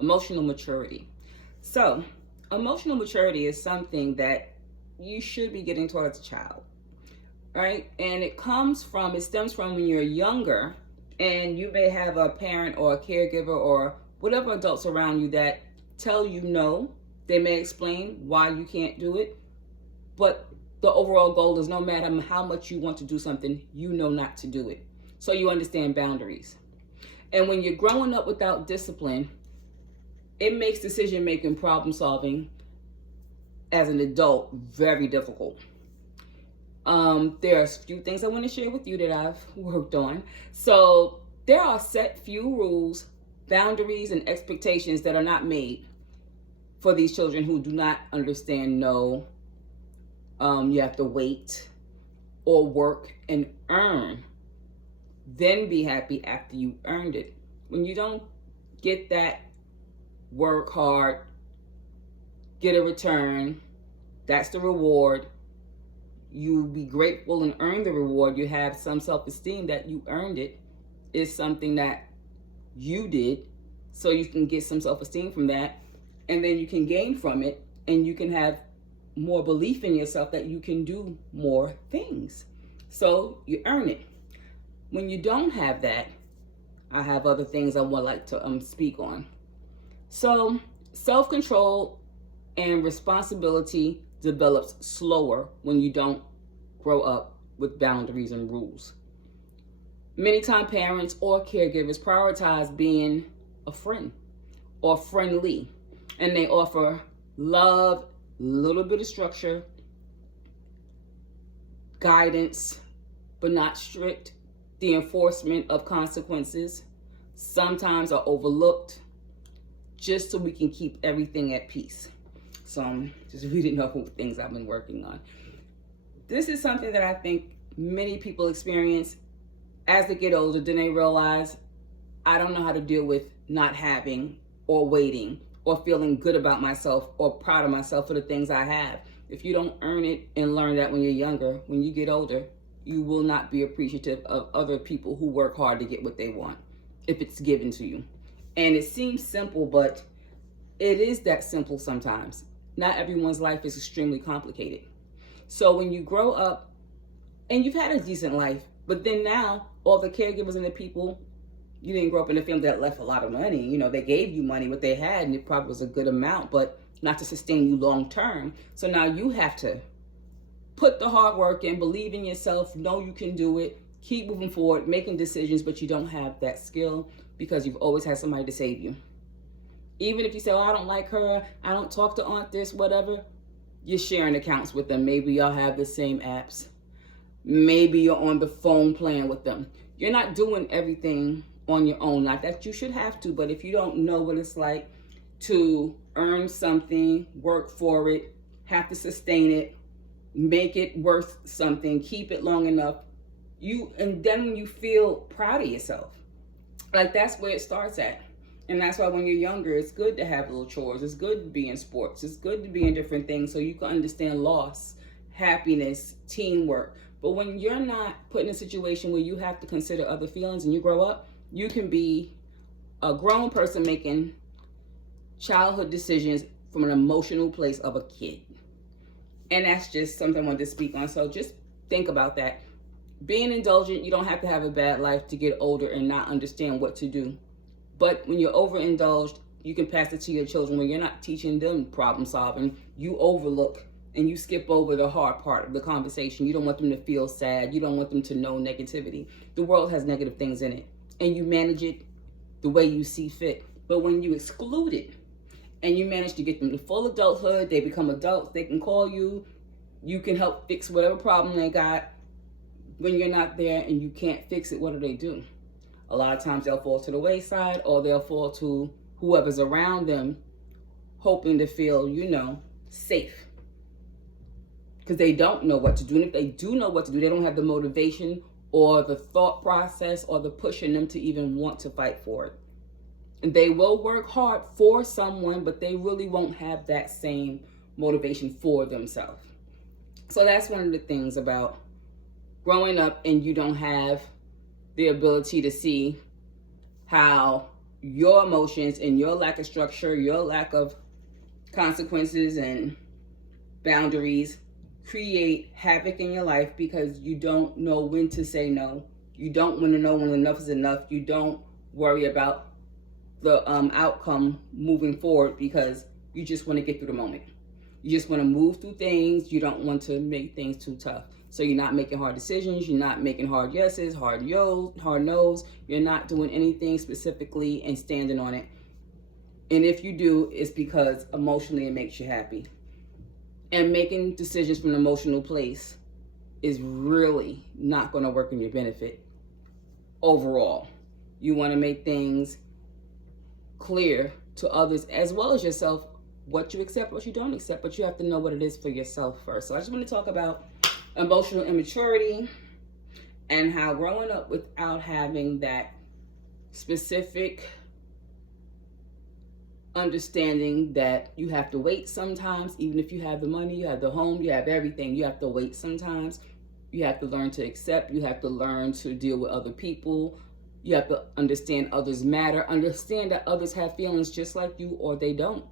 Emotional maturity. So, emotional maturity is something that you should be getting taught as a child, right? And it stems from when you're younger and you may have a parent or a caregiver or whatever adults around you that tell you no. They may explain why you can't do it, but the overall goal is no matter how much you want to do something, you know not to do it. So you understand boundaries. And when you're growing up without discipline, it makes decision making, problem solving as an adult very difficult. There's a few things I want to share with you that I've worked on. So there are set few rules, boundaries, and expectations that are not made for these children who do not understand no. You have to wait or work and earn, then be happy after you earned it. When you don't get that, work hard, get a return, that's the reward. You be grateful and earn the reward. You have some self-esteem that you earned it. It's something that you did, so you can get some self-esteem from that, and then you can gain from it, and you can have more belief in yourself that you can do more things. So you earn it. When you don't have that, I have other things I would like to speak on. So self-control and responsibility develops slower when you don't grow up with boundaries and rules. Many times parents or caregivers prioritize being a friend or friendly, and they offer love, little bit of structure, guidance, but not strict. The enforcement of consequences sometimes are overlooked just so we can keep everything at peace. So I'm just reading off of things I've been working on. This is something that I think many people experience as they get older. Then they realize, I don't know how to deal with not having or waiting or feeling good about myself or proud of myself for the things I have. If you don't earn it and learn that when you're younger, when you get older, you will not be appreciative of other people who work hard to get what they want if it's given to you. And it seems simple, but it is that simple sometimes. Not everyone's life is extremely complicated. So when you grow up and you've had a decent life, but then now all the caregivers and the people, you didn't grow up in a family that left a lot of money. You know, they gave you money, what they had, and it probably was a good amount, but not to sustain you long term. So now you have to put the hard work in, believe in yourself, know you can do it, keep moving forward, making decisions, but you don't have that skill because you've always had somebody to save you. Even if you say, oh, I don't like her, I don't talk to aunt this, whatever, you're sharing accounts with them. Maybe y'all have the same apps. Maybe you're on the phone playing with them. You're not doing everything on your own. Not that you should have to, but if you don't know what it's like to earn something, work for it, have to sustain it, make it worth something, keep it long enough, and then you feel proud of yourself. Like, that's where it starts at. And that's why when you're younger, it's good to have little chores. It's good to be in sports. It's good to be in different things so you can understand loss, happiness, teamwork. But when you're not put in a situation where you have to consider other feelings and you grow up, you can be a grown person making childhood decisions from an emotional place of a kid. And that's just something I wanted to speak on. So just think about that. Being indulgent, you don't have to have a bad life to get older and not understand what to do. But when you're overindulged, you can pass it to your children when you're not teaching them problem solving. You overlook and you skip over the hard part of the conversation. You don't want them to feel sad. You don't want them to know negativity. The world has negative things in it, and you manage it the way you see fit. But when you exclude it and you manage to get them to full adulthood, they become adults, they can call you, you can help fix whatever problem they got. When you're not there and you can't fix it, what do? A lot of times they'll fall to the wayside, or they'll fall to whoever's around them, hoping to feel, safe. Because they don't know what to do. And if they do know what to do, they don't have the motivation or the thought process or the push in them to even want to fight for it. And they will work hard for someone, but they really won't have that same motivation for themselves. So that's one of the things about growing up and you don't have the ability to see how your emotions and your lack of structure, your lack of consequences and boundaries create havoc in your life because you don't know when to say no. You don't want to know when enough is enough. You don't worry about the outcome moving forward because you just want to get through the moment. You just want to move through things. You don't want to make things too tough. So you're not making hard decisions. You're not making hard yeses, hard no's. You're not doing anything specifically and standing on it. And if you do, it's because emotionally it makes you happy. And making decisions from an emotional place is really not going to work in your benefit overall. You want to make things clear to others as well as yourself, what you accept, what you don't accept, but you have to know what it is for yourself first. So I just want to talk about emotional immaturity and how growing up without having that specific understanding that you have to wait sometimes, even if you have the money, you have the home, you have everything, you have to wait sometimes. You have to learn to accept, you have to learn to deal with other people, you have to understand others matter, understand that others have feelings just like you or they don't.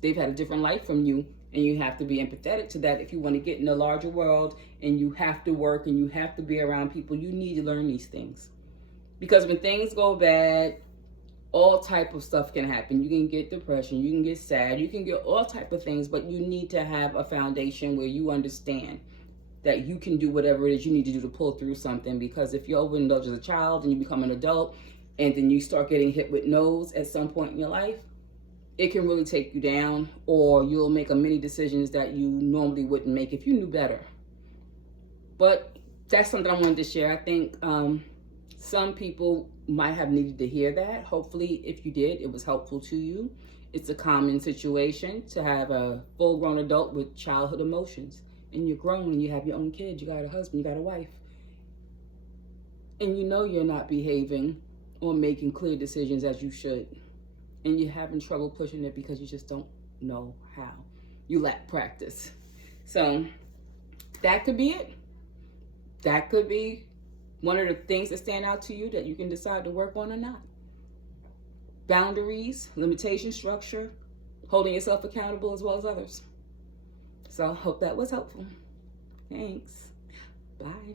They've had a different life from you, and you have to be empathetic to that if you want to get in the larger world, and you have to work and you have to be around people. You need to learn these things, because when things go bad, all type of stuff can happen. You can get depression, you can get sad, you can get all type of things, but you need to have a foundation where you understand that you can do whatever it is you need to do to pull through something. Because if you overindulge as a child and you become an adult and then you start getting hit with no's at some point in your life, it can really take you down, or you'll make many decisions that you normally wouldn't make if you knew better. But that's something I wanted to share. I think some people might have needed to hear that. Hopefully, if you did, it was helpful to you. It's a common situation to have a full-grown adult with childhood emotions. And you're grown and you have your own kids, you got a husband, you got a wife. And you know you're not behaving or making clear decisions as you should. And you're having trouble pushing it because you just don't know how. You lack practice. So that could be it. That could be one of the things that stand out to you that you can decide to work on or not. Boundaries, limitation structure, holding yourself accountable as well as others. So I hope that was helpful. Thanks. Bye.